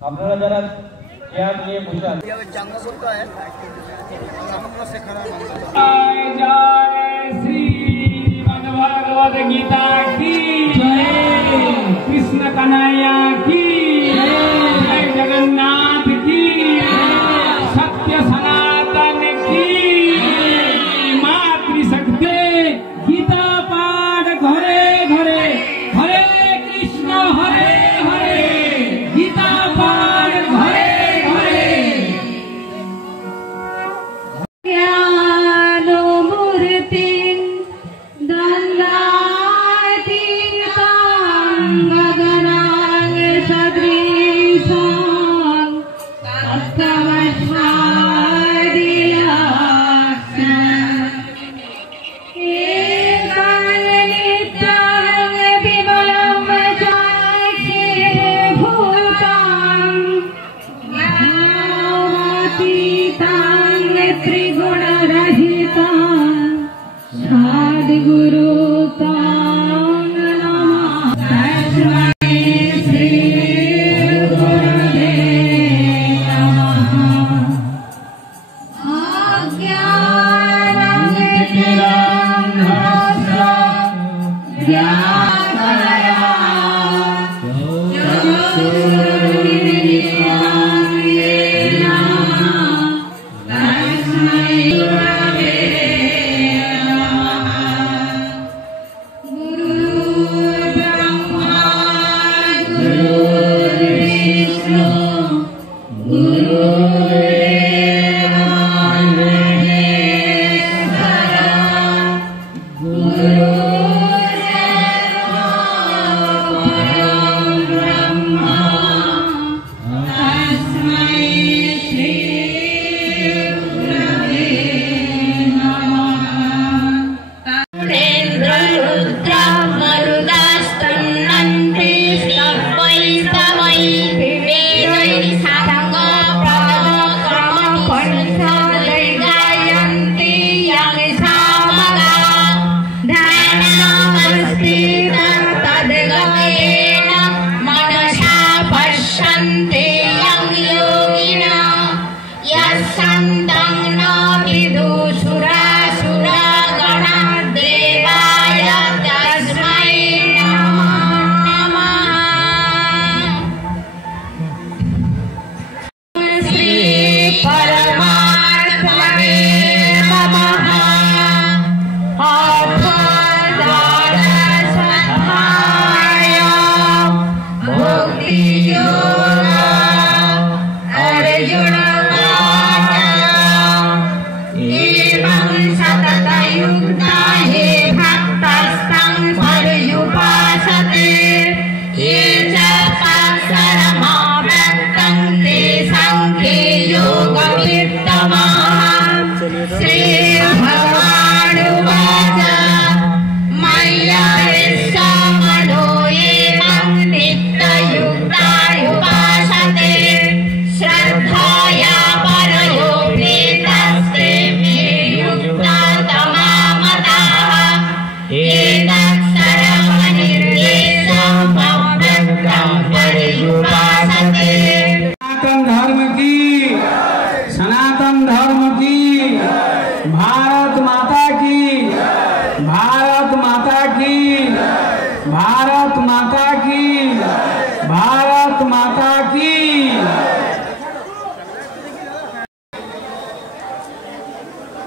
আপনারা যারা চেয়ার নিয়ে বসে আছেন চাঙ্গা করতে হয় जय श्री भगवद गीता की कृष्ण कन्हैया की जय जगन्नाथ की सत्य सनातन की मातृशक्ति गीता पाठ घरे घरे हरे कृष्ण हरे हरे गीता पाठ घरे घरे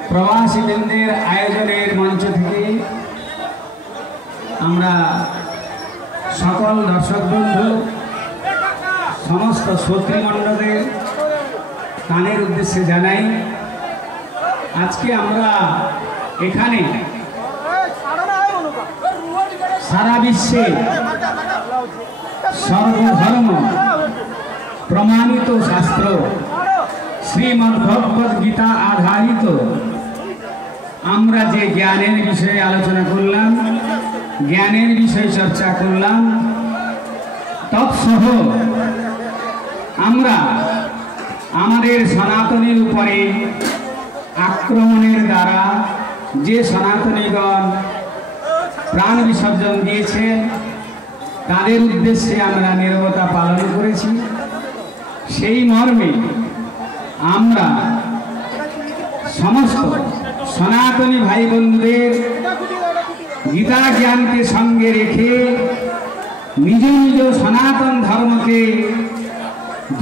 প্রবাসীদের আয়োজনের মঞ্চ থেকে আমরা সকল দর্শক বন্ধু সমস্ত শ্রোতৃমণ্ডলের কানের উদ্দেশ্যে জানাই আজকে আমরা এখানে সারা বিশ্বে সর্বধর্ম প্রমাণিত শাস্ত্র শ্রীমদ্ ভগবদ গীতা আধারিত আমরা যে জ্ঞানের বিষয়ে আলোচনা করলাম, জ্ঞানের বিষয়ে চর্চা করলাম, তৎসহ আমরা আমাদের সনাতনীর উপরে আক্রমণের দ্বারা যে সনাতনীগণ প্রাণ বিসর্জন দিয়েছেন তাদের উদ্দেশ্যে আমরা নীরবতা পালন করেছি। সেই মর্মে আমরা সমস্ত সনাতনী ভাই বন্ধুদের গীতা জ্ঞানকে সঙ্গে রেখে নিজ নিজ সনাতন ধর্মকে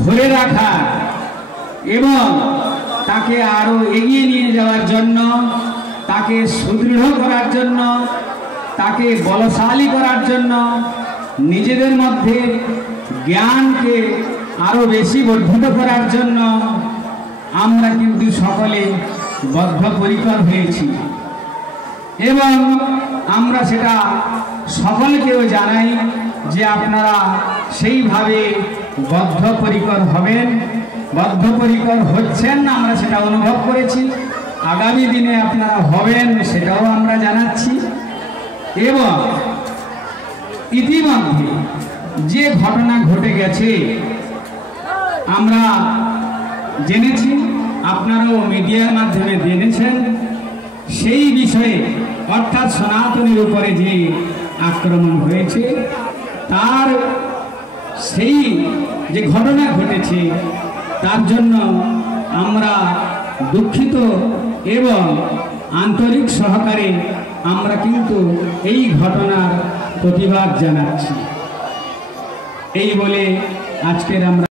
ধরে রাখা এবং তাকে আরো এগিয়ে নিয়ে যাওয়ার জন্য, তাকে সুদৃঢ় করার জন্য, তাকে বলশালী করার জন্য, নিজেদের মধ্যে জ্ঞানকে আরো বেশি বর্ধিত করার জন্য আমরা কিন্তু সকলে বদ্ধপরিকর হয়েছি এবং আমরা সেটা সকলকেও জানাই যে আপনারা সেইভাবে বদ্ধপরিকর হবেন, বদ্ধপরিকর হচ্ছেন, আমরা সেটা অনুভব করেছি। আগামী দিনে আপনারা হবেন সেটাও আমরা জানাচ্ছি। এবং ইতিমধ্যে যে ঘটনা ঘটে গেছে আমরা জেনেছি, আপনারাও মিডিয়ার মাধ্যমে জেনেছেন, সেই বিষয়ে অর্থাৎ সনাতনীর উপরে যে আক্রমণ হয়েছে তার সেই যে ঘটনা ঘটেছে তার জন্য আমরা দুঃখিত এবং আন্তরিক সহকারে আমরা কিন্তু এই ঘটনার প্রতিবাদ জানাচ্ছি। এই বলে আজকের আমরা